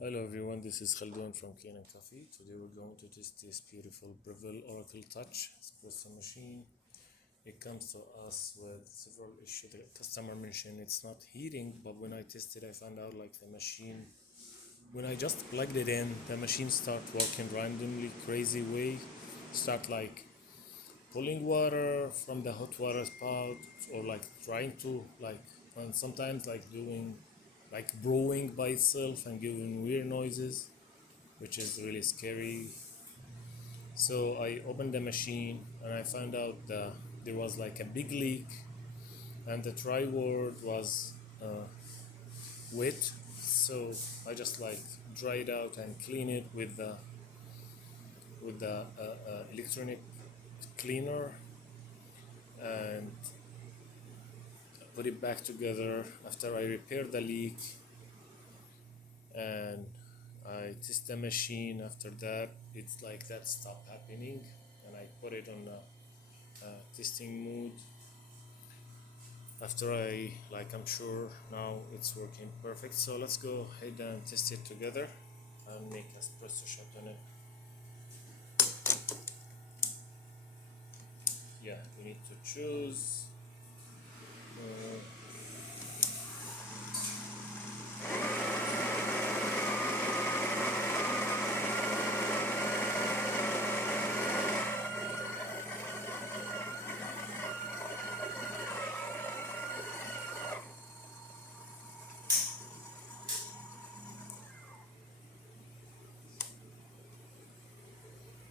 Hello everyone, this is Khaldun from Kanen Coffee. Today we're going to test this beautiful Breville Oracle Touch Espresso machine. It comes to us with several issues. The customer mentioned it's not heating, but when I tested I found out like the machine, when I just plugged it in, the machine start working randomly, crazy way. Start like pulling water from the hot water spout, or like trying to like, and sometimes like doing like brewing by itself and giving weird noises, which is really scary. So I opened the machine and I found out that there was like a big leak, and the tri-word was wet. So I just like dry it out and clean it with the electronic cleaner, and put it back together after I repaired the leak. And I test the machine. After that, it's like that stopped happening, and I put it on a testing mode. After I like, I'm sure now it's working perfect. So let's go ahead and test it together and make espresso shot on it. Yeah, you need to choose.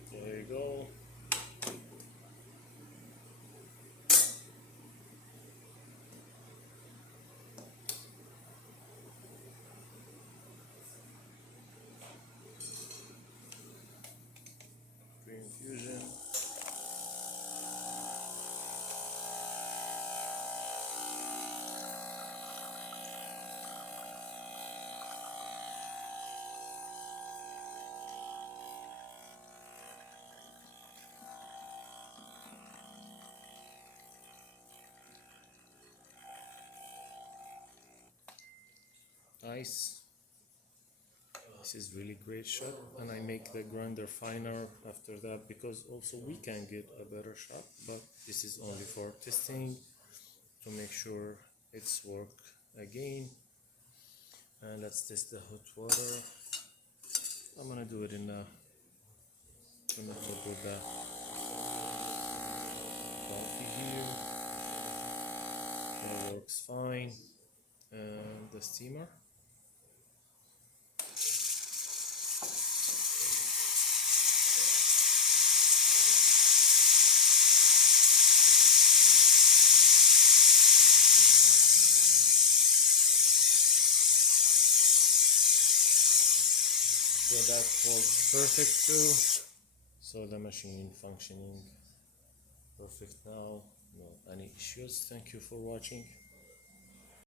There you go. Green fusion. Nice. This is really great shot, and I make the grinder finer after that, because also we can get a better shot, but this is only for testing to make sure it's work again. And let's test the hot water. I'm gonna do it in the top with the coffee here. That works fine. And the steamer. So that works perfect too. So the machine functioning perfect now, no any issues. Thank you for watching.